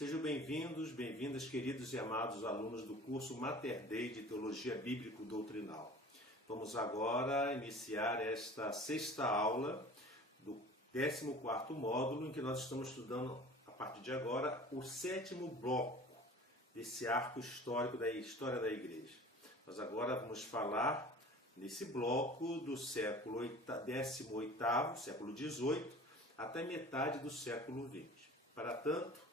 Sejam bem-vindos, bem-vindas, queridos e amados alunos do curso Mater Dei de Teologia Bíblico-Doutrinal. Vamos agora iniciar esta sexta aula do 14º módulo, em que nós estamos estudando, a partir de agora, o sétimo bloco desse arco histórico da história da Igreja. Nós agora vamos falar, nesse bloco, do século XVIII, século XVIII, até metade do século XX. Para tanto,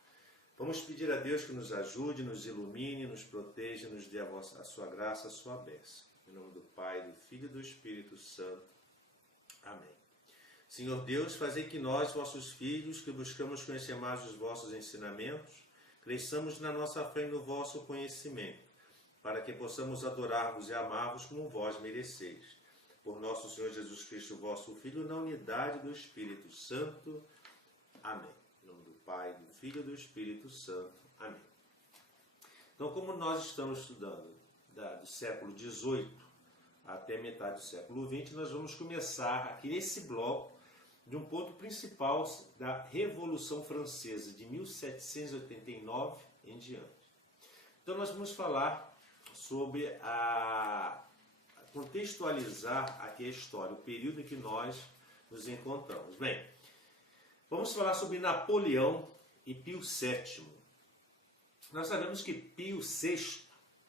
vamos pedir a Deus que nos ajude, nos ilumine, nos proteja, nos dê a sua graça, a sua bênção. Em nome do Pai, do Filho e do Espírito Santo. Amém. Senhor Deus, fazei que nós, vossos filhos, que buscamos conhecer mais os vossos ensinamentos, cresçamos na nossa fé e no vosso conhecimento, para que possamos adorar-vos e amar-vos como vós mereceis. Por nosso Senhor Jesus Cristo, vosso Filho, na unidade do Espírito Santo. Amém. Em nome do Pai, do Filho e do Espírito Santo. Amém. Então, como nós estamos estudando do século XVIII até metade do século XX, nós vamos começar aqui nesse bloco de um ponto principal da Revolução Francesa de 1789 em diante. Então, nós vamos falar sobre contextualizar aqui a história, o período em que nós nos encontramos. Bem, vamos falar sobre Napoleão e Pio VII. Nós sabemos que Pio VI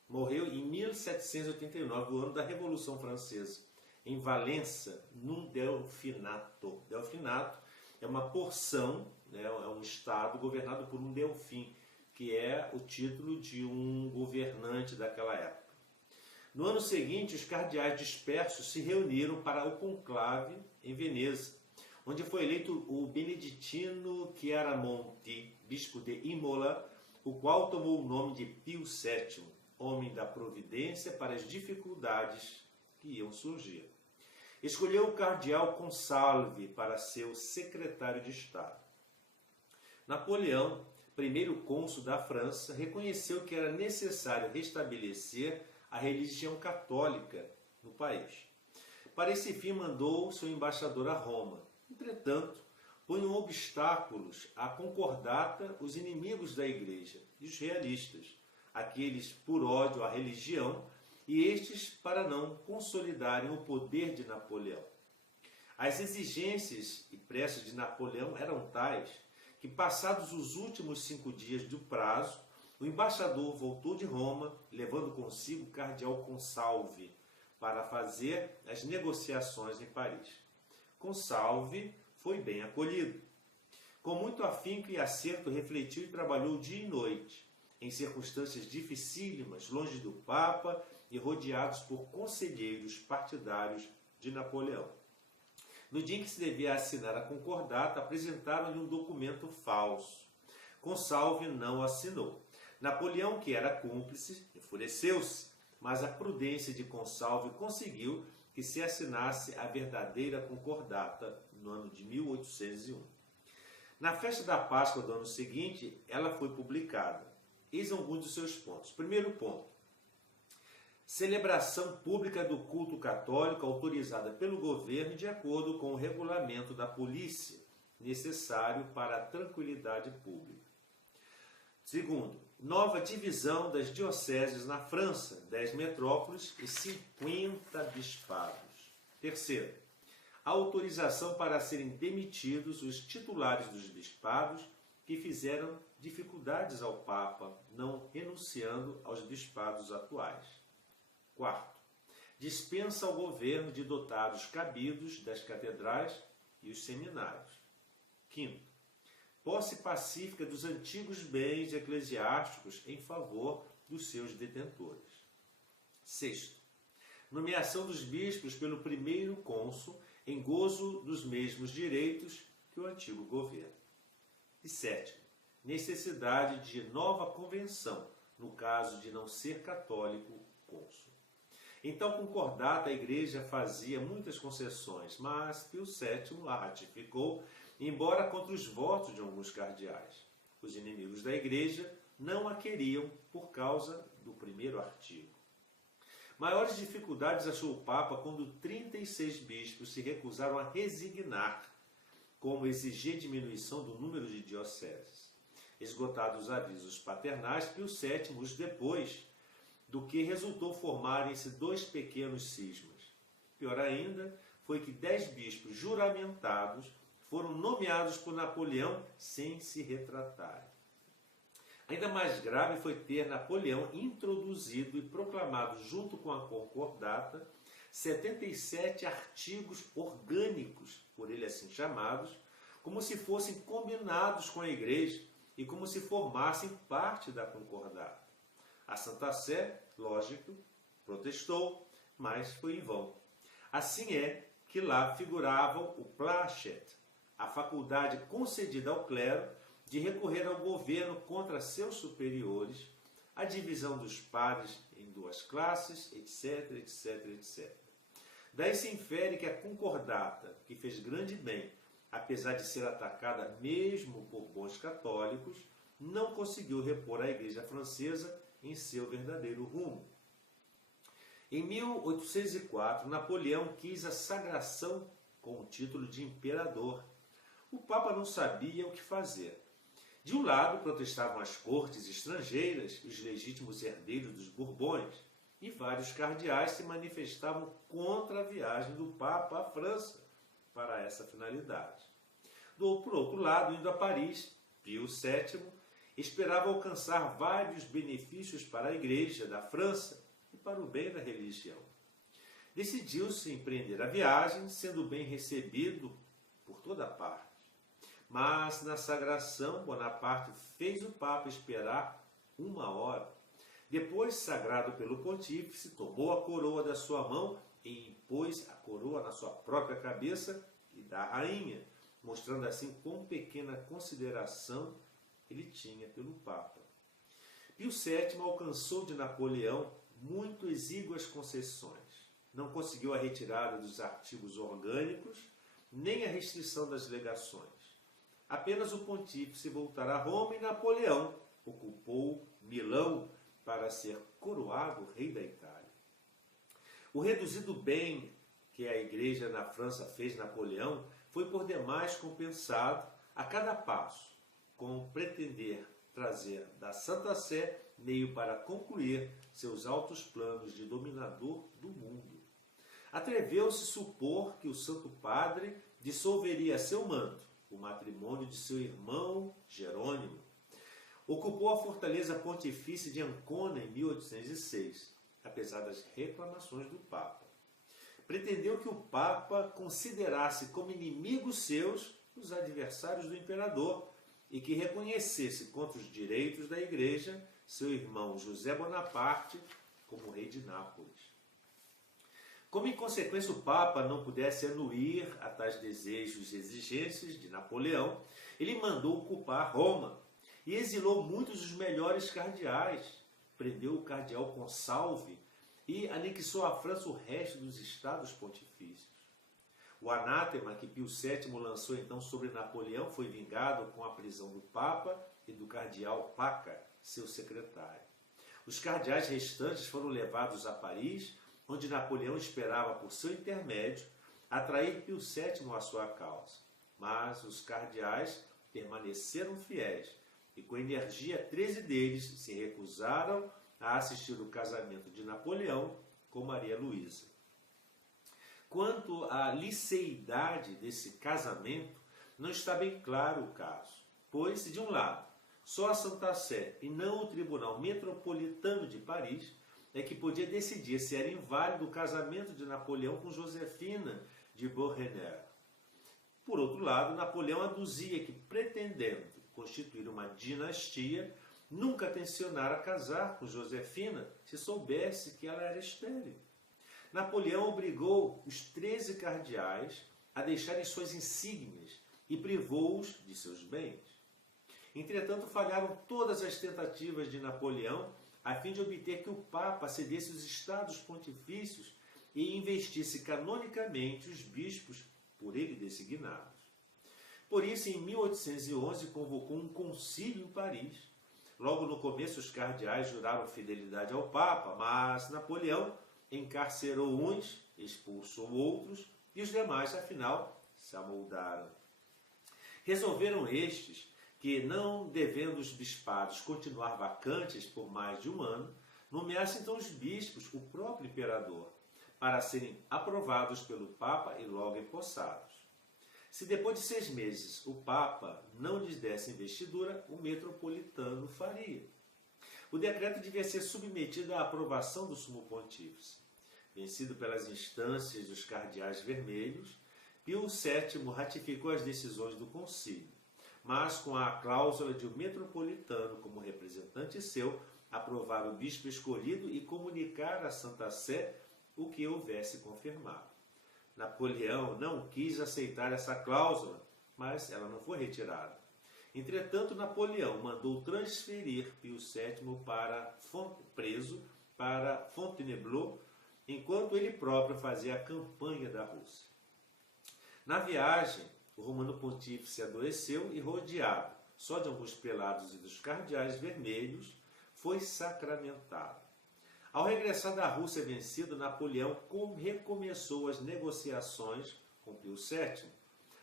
morreu em 1789, no ano da Revolução Francesa, em Valença, num delfinato. Delfinato é uma porção, né, é um estado governado por um delfim, que é o título de um governante daquela época. No ano seguinte, os cardeais dispersos se reuniram para o conclave em Veneza, onde foi eleito o beneditino Chiaramonte, bispo de Imola, o qual tomou o nome de Pio VII, homem da providência para as dificuldades que iam surgir. Escolheu o cardeal Consalve para ser o secretário de Estado. Napoleão, primeiro cônsul da França, reconheceu que era necessário restabelecer a religião católica no país. Para esse fim, mandou seu embaixador a Roma. Entretanto, punham obstáculos à concordata os inimigos da Igreja e os realistas, aqueles por ódio à religião e estes para não consolidarem o poder de Napoleão. As exigências e preces de Napoleão eram tais que, passados os últimos 5 dias do prazo, o embaixador voltou de Roma, levando consigo o cardeal Consalve, para fazer as negociações em Paris. Consalve foi bem acolhido. Com muito afinco e acerto, refletiu e trabalhou dia e noite, em circunstâncias dificílimas, longe do Papa e rodeados por conselheiros partidários de Napoleão. No dia em que se devia assinar a concordata, apresentaram-lhe um documento falso. Consalve não assinou. Napoleão, que era cúmplice, enfureceu-se, mas a prudência de Consalve conseguiu que se assinasse a verdadeira concordata no ano de 1801. Na festa da Páscoa do ano seguinte, ela foi publicada. Eis alguns dos seus pontos. Primeiro ponto: celebração pública do culto católico autorizada pelo governo de acordo com o regulamento da polícia, necessário para a tranquilidade pública. Segundo, nova divisão das dioceses na França, 10 metrópoles e 50 bispados. Terceiro, autorização para serem demitidos os titulares dos bispados que fizeram dificuldades ao Papa, não renunciando aos bispados atuais. Quarto, dispensa ao governo de dotar os cabidos das catedrais e os seminários. Quinto, posse pacífica dos antigos bens eclesiásticos em favor dos seus detentores. Sexto, nomeação dos bispos pelo primeiro cônsul em gozo dos mesmos direitos que o antigo governo. E sétimo, necessidade de nova convenção, no caso de não ser católico cônsul. Então, concordata, a Igreja fazia muitas concessões, mas Pio VII a ratificou, embora contra os votos de alguns cardeais. Os inimigos da Igreja não a queriam por causa do primeiro artigo. Maiores dificuldades achou o Papa quando 36 bispos se recusaram a resignar, como exigir diminuição do número de dioceses. Esgotados os avisos paternais, Pio VII os depois, do que resultou formarem-se 2 pequenos cismas. Pior ainda, foi que 10 bispos juramentados foram nomeados por Napoleão sem se retratarem. Ainda mais grave foi ter Napoleão introduzido e proclamado, junto com a Concordata, 77 artigos orgânicos, por ele assim chamados, como se fossem combinados com a Igreja e como se formassem parte da Concordata. A Santa Sé, lógico, protestou, mas foi em vão. Assim é que lá figuravam o placet, a faculdade concedida ao clero de recorrer ao governo contra seus superiores, a divisão dos padres em 2 classes, etc, etc, etc. Daí se infere que a Concordata, que fez grande bem, apesar de ser atacada mesmo por bons católicos, não conseguiu repor a Igreja Francesa em seu verdadeiro rumo. Em 1804, Napoleão quis a sagração com o título de imperador. O Papa não sabia o que fazer. De um lado, protestavam as cortes estrangeiras, os legítimos herdeiros dos Bourbões, e vários cardeais se manifestavam contra a viagem do Papa à França para essa finalidade. Por outro lado, indo a Paris, Pio VII esperava alcançar vários benefícios para a Igreja da França e para o bem da religião. Decidiu-se empreender a viagem, sendo bem recebido por toda parte. Mas na sagração, Bonaparte fez o Papa esperar 1 hora. Depois, sagrado pelo pontífice, tomou a coroa da sua mão e impôs a coroa na sua própria cabeça e da rainha, mostrando assim quão pequena consideração ele tinha pelo Papa. Pio VII alcançou de Napoleão muito exíguas concessões. Não conseguiu a retirada dos artigos orgânicos, nem a restrição das legações. Apenas o pontífice voltar a Roma e Napoleão ocupou Milão para ser coroado rei da Itália. O reduzido bem que a Igreja na França fez Napoleão foi por demais compensado a cada passo, com pretender trazer da Santa Sé meio para concluir seus altos planos de dominador do mundo. Atreveu-se supor que o Santo Padre dissolveria a seu manto o matrimônio de seu irmão Jerônimo. Ocupou a fortaleza pontifícia de Ancona em 1806, apesar das reclamações do Papa. Pretendeu que o Papa considerasse como inimigos seus os adversários do imperador e que reconhecesse contra os direitos da Igreja seu irmão José Bonaparte como rei de Nápoles. Como em consequência o Papa não pudesse anuir a tais desejos e exigências de Napoleão, ele mandou ocupar Roma e exilou muitos dos melhores cardeais, prendeu o cardeal Consalve e anexou à França o resto dos estados pontifícios. O anátema que Pio VII lançou então sobre Napoleão foi vingado com a prisão do Papa e do cardeal Paca, seu secretário. Os cardeais restantes foram levados a Paris, onde Napoleão esperava, por seu intermédio, atrair Pio VII à sua causa. Mas os cardeais permaneceram fiéis e, com energia, 13 deles se recusaram a assistir o casamento de Napoleão com Maria Luísa. Quanto à liceidade desse casamento, não está bem claro o caso, pois, se de um lado, só a Santa Sé e não o Tribunal Metropolitano de Paris é que podia decidir se era inválido o casamento de Napoleão com Josefina de Beauharnais. Por outro lado, Napoleão aduzia que, pretendendo constituir uma dinastia, nunca tencionara casar com Josefina se soubesse que ela era estéril. Napoleão obrigou os 13 cardeais a deixarem suas insígnias e privou-os de seus bens. Entretanto, falharam todas as tentativas de Napoleão a fim de obter que o Papa cedesse os estados pontifícios e investisse canonicamente os bispos por ele designados. Por isso, em 1811, convocou um concílio em Paris. Logo no começo, os cardeais juraram fidelidade ao Papa, mas Napoleão encarcerou uns, expulsou outros, e os demais, afinal, se amoldaram. Resolveram estes que, não devendo os bispados continuar vacantes por mais de um ano, nomeasse então os bispos, o próprio imperador, para serem aprovados pelo Papa e logo empossados. Se depois de 6 meses o Papa não lhes desse investidura, o metropolitano faria. O decreto devia ser submetido à aprovação do Sumo Pontífice. Vencido pelas instâncias dos cardeais vermelhos, Pio VII ratificou as decisões do concílio, mas com a cláusula de o metropolitano, como representante seu, aprovar o bispo escolhido e comunicar à Santa Sé o que houvesse confirmado. Napoleão não quis aceitar essa cláusula, mas ela não foi retirada. Entretanto, Napoleão mandou transferir Pio VII preso para Fontainebleau, enquanto ele próprio fazia a campanha da Rússia. Na viagem, o romano pontífice adoeceu e, rodeado só de alguns prelados e dos cardeais vermelhos, foi sacramentado. Ao regressar da Rússia vencido, Napoleão recomeçou as negociações com Pio VII,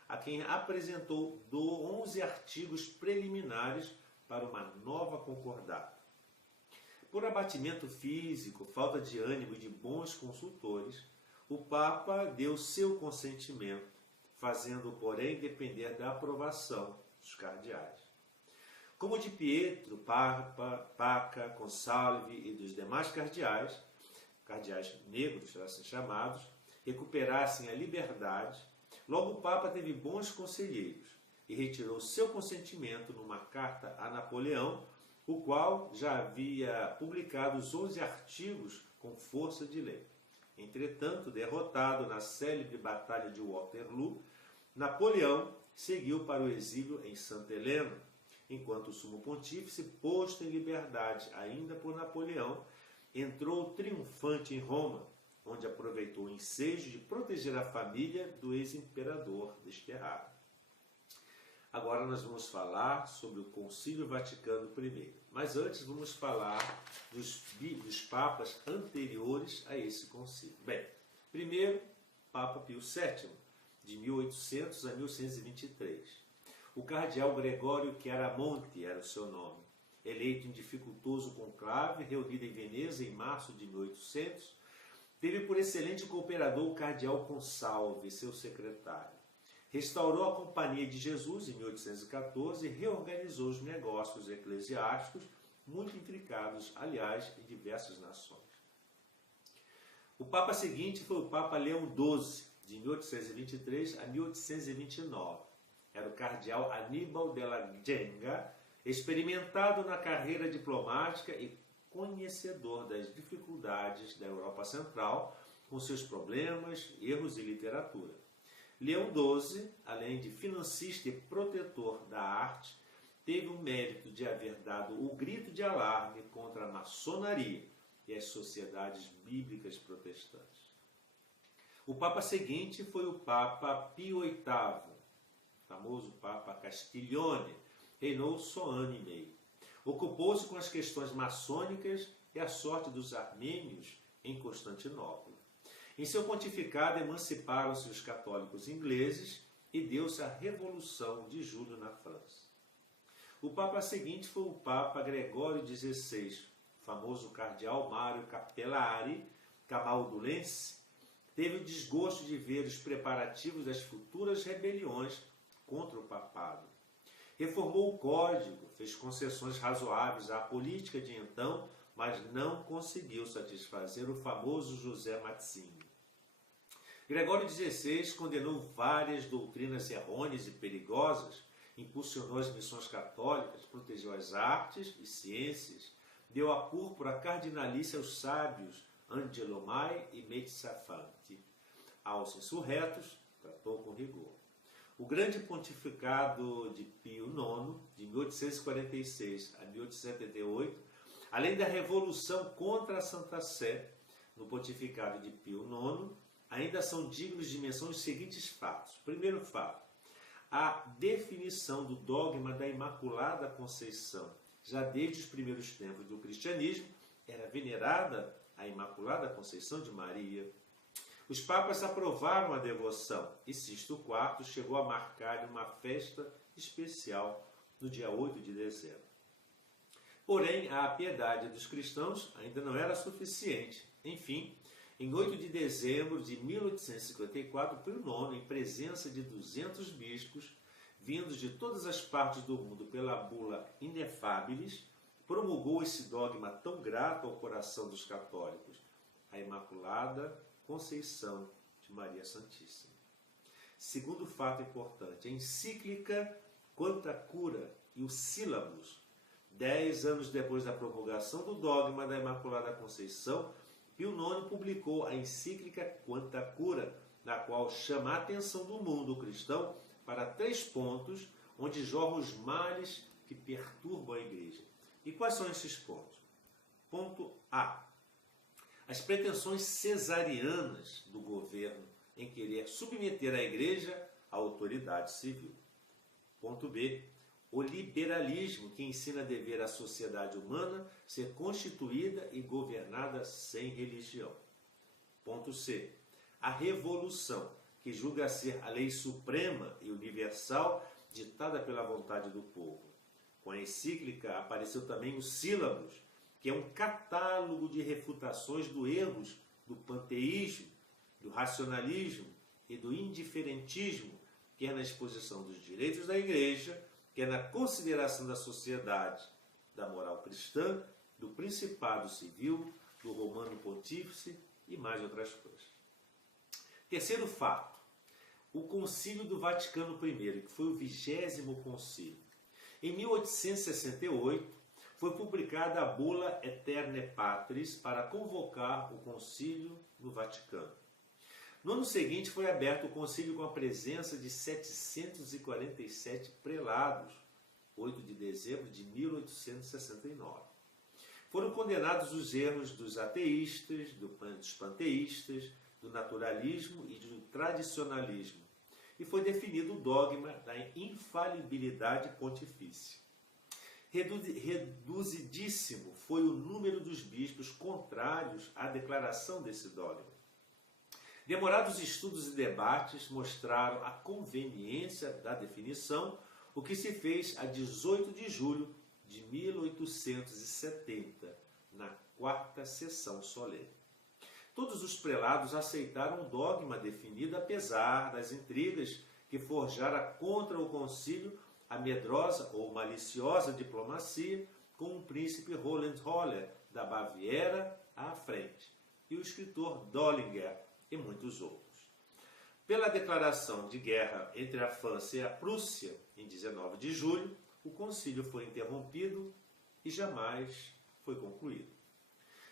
a quem apresentou 11 artigos preliminares para uma nova concordata. Por abatimento físico, falta de ânimo e de bons consultores, o Papa deu seu consentimento, fazendo, porém, depender da aprovação dos cardeais. Como de Pietro, Paca, Consalvi e dos demais cardeais negros, assim chamados, recuperassem a liberdade, logo o Papa teve bons conselheiros e retirou seu consentimento numa carta a Napoleão, o qual já havia publicado os 11 artigos com força de lei. Entretanto, derrotado na célebre Batalha de Waterloo, Napoleão seguiu para o exílio em Santa Helena, enquanto o Sumo Pontífice, posto em liberdade ainda por Napoleão, entrou triunfante em Roma, onde aproveitou o ensejo de proteger a família do ex-imperador desterrado. Agora nós vamos falar sobre o Concílio Vaticano I. Mas antes vamos falar dos papas anteriores a esse concílio. Bem, primeiro, Papa Pio VII, de 1800 a 1123. O cardeal Gregório Chiaramonte era o seu nome. Eleito em dificultoso conclave, reunido em Veneza em março de 1800, teve por excelente cooperador o cardeal Consalvi, seu secretário. Restaurou a Companhia de Jesus em 1814 e reorganizou os negócios eclesiásticos, muito intricados, aliás, em diversas nações. O Papa seguinte foi o Papa Leão XII, de 1823 a 1829. Era o cardeal Aníbal della Genga, experimentado na carreira diplomática e conhecedor das dificuldades da Europa Central, com seus problemas, erros e literatura. Leão XII, além de financista e protetor da arte, teve o mérito de haver dado o grito de alarme contra a maçonaria e as sociedades bíblicas protestantes. O Papa seguinte foi o Papa Pio VIII, famoso Papa Castiglione, reinou só ano e meio. Ocupou-se com as questões maçônicas e a sorte dos armênios em Constantinopla. Em seu pontificado emanciparam-se os católicos ingleses e deu-se a Revolução de Julho na França. O Papa seguinte foi o Papa Gregório XVI, famoso cardeal Mário Capellari, camaldulense, teve o desgosto de ver os preparativos das futuras rebeliões contra o papado. Reformou o código, fez concessões razoáveis à política de então, mas não conseguiu satisfazer o famoso José Mazzini. Gregório XVI condenou várias doutrinas errôneas e perigosas, impulsionou as missões católicas, protegeu as artes e ciências, deu a púrpura cardinalícia aos sábios Angelo Mai e Mezzafanti. Aos insurretos, tratou com rigor. O grande pontificado de Pio IX, de 1846 a 1878, além da revolução contra a Santa Sé, no pontificado de Pio IX, ainda são dignos de menção os seguintes fatos. Primeiro fato, a definição do dogma da Imaculada Conceição. Já desde os primeiros tempos do cristianismo, era venerada a Imaculada Conceição de Maria. Os papas aprovaram a devoção e Sixto IV chegou a marcar uma festa especial no dia 8 de dezembro. Porém, a piedade dos cristãos ainda não era suficiente. Enfim, em 8 de dezembro de 1854, Pio IX, em presença de 200 bispos, vindos de todas as partes do mundo pela bula Inefabilis, promulgou esse dogma tão grato ao coração dos católicos, a Imaculada Conceição de Maria Santíssima. Segundo fato importante, a encíclica Quanta Cura e o Sílabus, 10 anos depois da promulgação do dogma da Imaculada Conceição, Pio IX publicou a encíclica Quanta Cura, na qual chama a atenção do mundo cristão para 3 pontos onde jorram os males que perturbam a Igreja. E quais são esses pontos? Ponto A. As pretensões cesarianas do governo em querer submeter a Igreja à autoridade civil. Ponto B. O liberalismo que ensina a dever a sociedade humana ser constituída e governada sem religião. Ponto C. A revolução, que julga ser a lei suprema e universal ditada pela vontade do povo. Com a encíclica apareceu também o Sílabus, que é um catálogo de refutações dos erros do panteísmo, do racionalismo e do indiferentismo, quer na exposição dos direitos da Igreja, quer na consideração da sociedade, da moral cristã, do principado civil, do romano pontífice e mais outras coisas. Terceiro fato, o Concílio do Vaticano I, que foi o 20º concílio. Em 1868, foi publicada a bula Aeternae Patris para convocar o concílio no Vaticano. No ano seguinte foi aberto o concílio com a presença de 747 prelados, 8 de dezembro de 1869. Foram condenados os erros dos ateístas, dos panteístas, do naturalismo e do tradicionalismo, e foi definido o dogma da infalibilidade pontifícia. Reduzidíssimo foi o número dos bispos contrários à declaração desse dogma. Demorados estudos e debates mostraram a conveniência da definição, o que se fez a 18 de julho de 1870, na 4ª sessão solene. Todos os prelados aceitaram o dogma definido, apesar das intrigas que forjara contra o concílio a medrosa ou maliciosa diplomacia, com o príncipe Hohenzollern da Baviera à frente, e o escritor Dollinger e muitos outros. Pela declaração de guerra entre a França e a Prússia, em 19 de julho, o concílio foi interrompido e jamais foi concluído.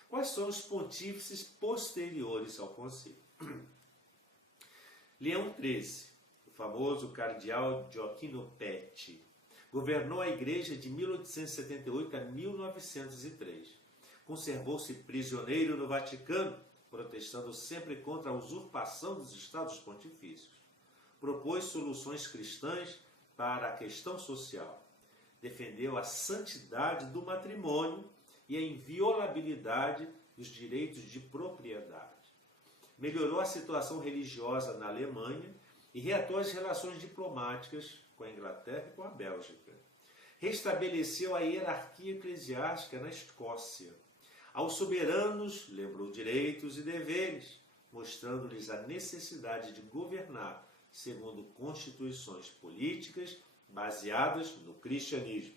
Quais são os pontífices posteriores ao concílio? Leão XIII, o famoso cardeal Gioacchino Pecci, governou a Igreja de 1878 a 1903. Conservou-se prisioneiro no Vaticano, protestando sempre contra a usurpação dos Estados Pontifícios. Propôs soluções cristãs para a questão social. Defendeu a santidade do matrimônio e a inviolabilidade dos direitos de propriedade. Melhorou a situação religiosa na Alemanha e reatou as relações diplomáticas com a Inglaterra e com a Bélgica. Restabeleceu a hierarquia eclesiástica na Escócia. Aos soberanos lembrou direitos e deveres, mostrando-lhes a necessidade de governar segundo constituições políticas baseadas no cristianismo.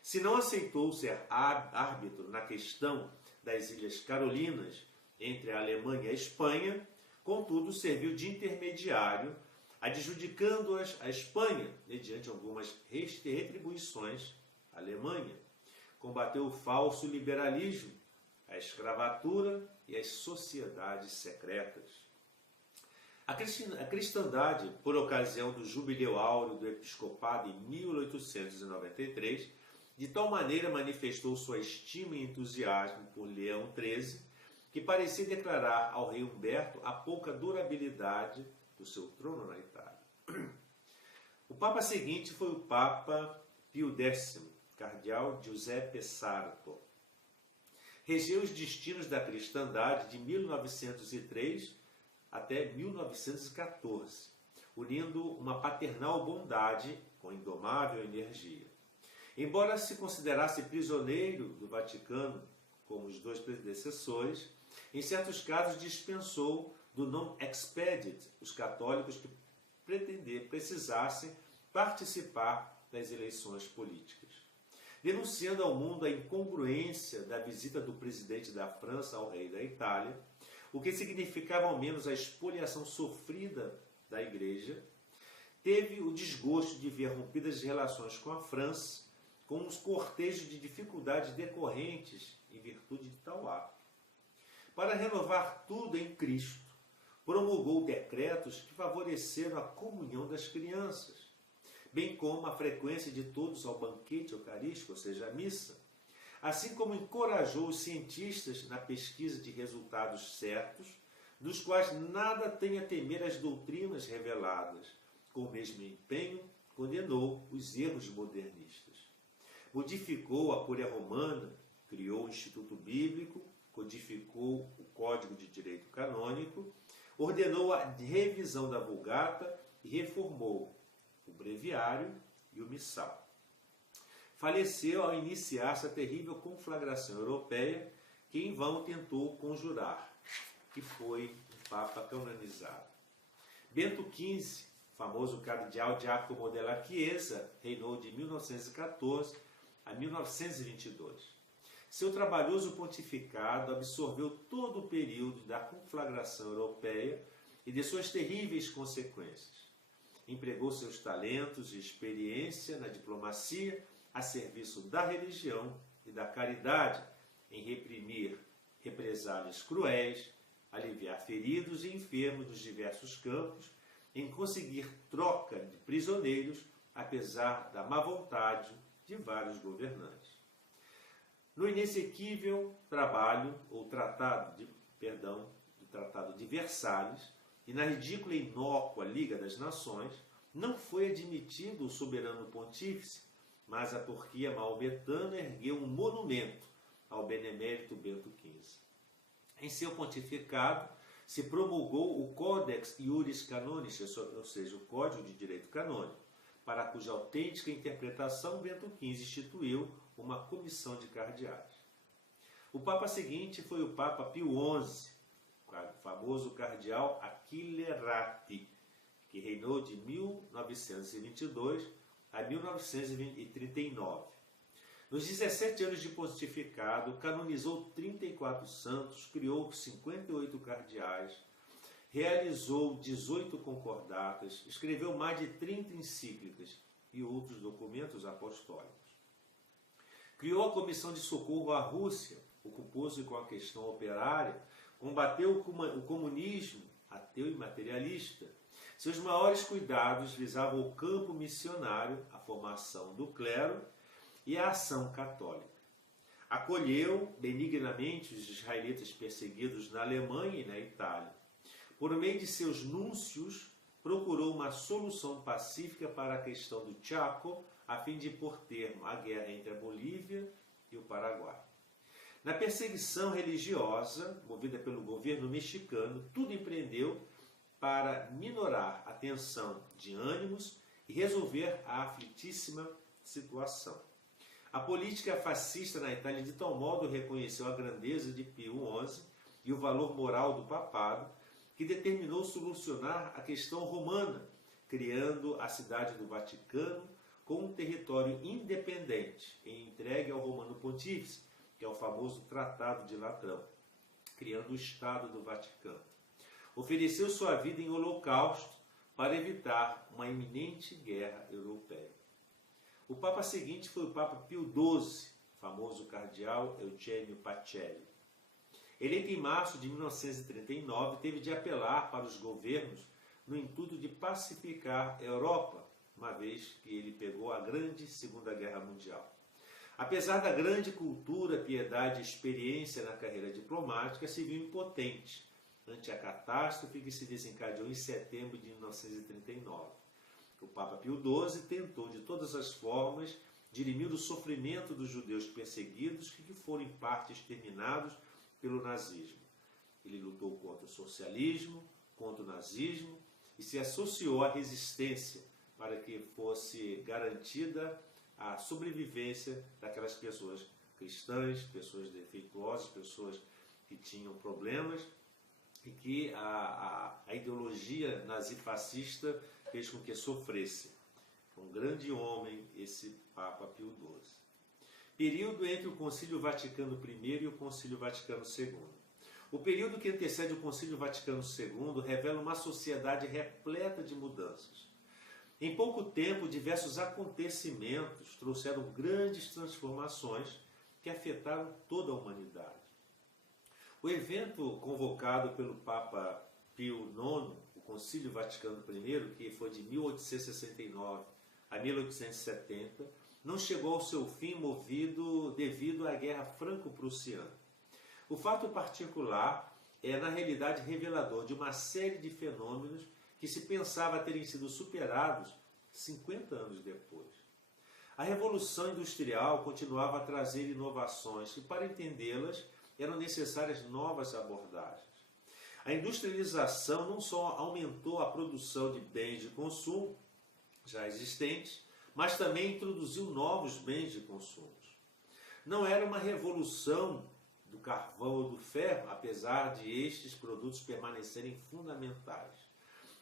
Se não aceitou ser árbitro na questão das Ilhas Carolinas entre a Alemanha e a Espanha, contudo serviu de intermediário, adjudicando-as à Espanha, mediante algumas retribuições à Alemanha. Combateu o falso liberalismo, a escravatura e as sociedades secretas. A cristandade, por ocasião do Jubileu Áureo do Episcopado em 1893, de tal maneira manifestou sua estima e entusiasmo por Leão XIII, que parecia declarar ao rei Humberto a pouca durabilidade do seu trono na Itália. O Papa seguinte foi o Papa Pio X, cardeal Giuseppe Sarto. Regeu os destinos da cristandade de 1903 até 1914. unindo uma paternal bondade com indomável energia. Embora se considerasse prisioneiro do Vaticano, como os dois predecessores, em certos casos dispensou do non expedit os católicos que precisassem participar das eleições políticas, denunciando ao mundo a incongruência da visita do presidente da França ao rei da Itália, o que significava ao menos a expoliação sofrida da Igreja. Teve o desgosto de ver rompidas as relações com a França, com os cortejos de dificuldades decorrentes em virtude de tal ato. Para renovar tudo em Cristo, promulgou decretos que favoreceram a comunhão das crianças, bem como a frequência de todos ao banquete eucarístico, ou seja, a missa, assim como encorajou os cientistas na pesquisa de resultados certos, dos quais nada tem a temer as doutrinas reveladas. Com o mesmo empenho, condenou os erros modernistas. Modificou a Cúria Romana, criou o Instituto Bíblico, codificou o Código de Direito Canônico, ordenou a revisão da Vulgata e reformou o Breviário e o Missal. Faleceu ao iniciar-se a terrível conflagração europeia que em vão tentou conjurar, que foi um Papa canonizado. Bento XV, famoso cardeal Giacomo della Chiesa, reinou de 1914 a 1922. Seu trabalhoso pontificado absorveu todo o período da conflagração europeia e de suas terríveis consequências. Empregou seus talentos e experiência na diplomacia a serviço da religião e da caridade, em reprimir represálias cruéis, aliviar feridos e enfermos dos diversos campos, em conseguir troca de prisioneiros, apesar da má vontade de vários governantes. No inexequível trabalho, ou Tratado de Versalhes, e na ridícula e inócua Liga das Nações, não foi admitido o soberano pontífice, mas a Turquia maometana ergueu um monumento ao benemérito Bento XV. Em seu pontificado, se promulgou o Codex Iuris Canonis, ou seja, o Código de Direito Canônico, para cuja autêntica interpretação Bento XV instituiu uma comissão de cardeais. O Papa seguinte foi o Papa Pio XI, o famoso cardeal Achille Ratti, que reinou de 1922 a 1939. Nos 17 anos de pontificado, canonizou 34 santos, criou 58 cardeais, realizou 18 concordatas, escreveu mais de 30 encíclicas e outros documentos apostólicos. Criou a Comissão de Socorro à Rússia, ocupou-se com a questão operária, combateu o comunismo ateu e materialista. Seus maiores cuidados visavam o campo missionário, a formação do clero e a ação católica. Acolheu benignamente os israelitas perseguidos na Alemanha e na Itália. Por meio de seus núncios, procurou uma solução pacífica para a questão do Chaco, a fim de pôr termo à guerra entre a Bolívia e o Paraguai. Na perseguição religiosa, movida pelo governo mexicano, tudo empreendeu para minorar a tensão de ânimos e resolver a aflitíssima situação. A política fascista na Itália de tal modo reconheceu a grandeza de Pio XI e o valor moral do papado, que determinou solucionar a questão romana, criando a cidade do Vaticano com um território independente e entregue ao Romano Pontífice, que é o famoso Tratado de Latrão, criando o Estado do Vaticano. Ofereceu sua vida em holocausto para evitar uma iminente guerra europeia. O Papa seguinte foi o Papa Pio XII, famoso cardeal Eugênio Pacelli. Eleito em março de 1939, teve de apelar para os governos no intuito de pacificar a Europa, uma vez que ele pegou a grande Segunda Guerra Mundial. Apesar da grande cultura, piedade e experiência na carreira diplomática, se viu impotente ante a catástrofe que se desencadeou em setembro de 1939. O Papa Pio XII tentou de todas as formas dirimir o sofrimento dos judeus perseguidos que foram em parte exterminados pelo nazismo. Ele lutou contra o socialismo, contra o nazismo e se associou à resistência para que fosse garantida a sobrevivência daquelas pessoas cristãs, pessoas defeituosas, pessoas que tinham problemas e que a ideologia nazifascista fez com que sofresse. Um grande homem, esse Papa Pio XII. Período entre o Concílio Vaticano I e o Concílio Vaticano II. O período que antecede o Concílio Vaticano II revela uma sociedade repleta de mudanças. Em pouco tempo, diversos acontecimentos trouxeram grandes transformações que afetaram toda a humanidade. O evento convocado pelo Papa Pio IX, o Concílio Vaticano I, que foi de 1869 a 1870, não chegou ao seu fim devido à Guerra Franco-Prussiana. O fato particular é, na realidade, revelador de uma série de fenômenos que se pensava terem sido superados 50 anos depois. A Revolução Industrial continuava a trazer inovações e, para entendê-las, eram necessárias novas abordagens. A industrialização não só aumentou a produção de bens de consumo já existentes, mas também introduziu novos bens de consumo. Não era uma revolução do carvão ou do ferro, apesar de estes produtos permanecerem fundamentais.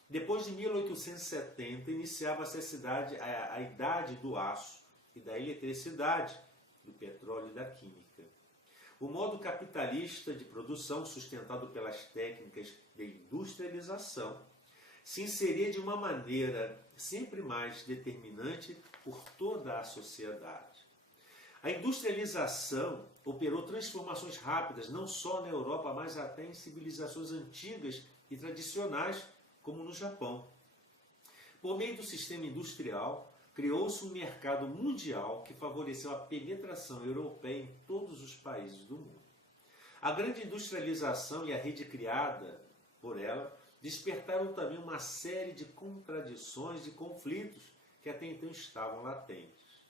Depois de 1870, iniciava-se a idade do aço e da eletricidade, do petróleo e da química. O modo capitalista de produção, sustentado pelas técnicas de industrialização, se inseria de uma maneira sempre mais determinante por toda a sociedade. A industrialização operou transformações rápidas, não só na Europa, mas até em civilizações antigas e tradicionais, como no Japão. Por meio do sistema industrial, criou-se um mercado mundial que favoreceu a penetração europeia em todos os países do mundo. A grande industrialização e a rede criada por ela despertaram também uma série de contradições e conflitos que até então estavam latentes.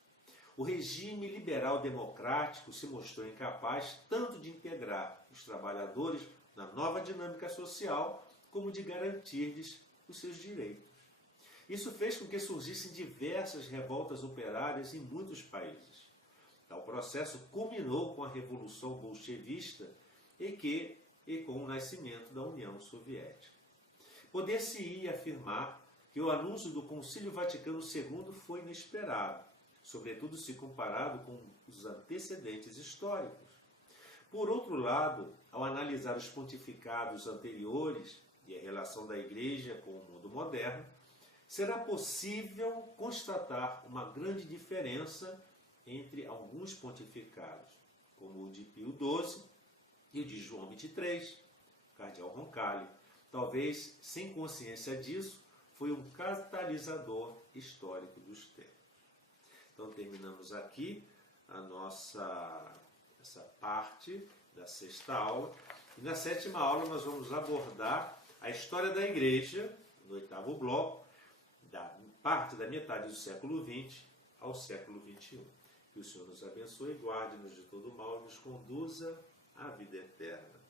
O regime liberal democrático se mostrou incapaz tanto de integrar os trabalhadores na nova dinâmica social, como de garantir-lhes os seus direitos. Isso fez com que surgissem diversas revoltas operárias em muitos países. Tal processo culminou com a Revolução Bolchevista e com o nascimento da União Soviética. Poder-se-ia afirmar que o anúncio do Concílio Vaticano II foi inesperado, sobretudo se comparado com os antecedentes históricos. Por outro lado, ao analisar os pontificados anteriores e a relação da Igreja com o mundo moderno, será possível constatar uma grande diferença entre alguns pontificados, como o de Pio XII e o de João XXIII, cardeal Roncalli. Talvez, sem consciência disso, foi um catalisador histórico dos tempos. Então, terminamos aqui essa parte da sexta aula. E na sétima aula nós vamos abordar a história da Igreja, no oitavo bloco, da parte da metade do século XX ao século XXI. Que o Senhor nos abençoe, guarde-nos de todo mal e nos conduza à vida eterna.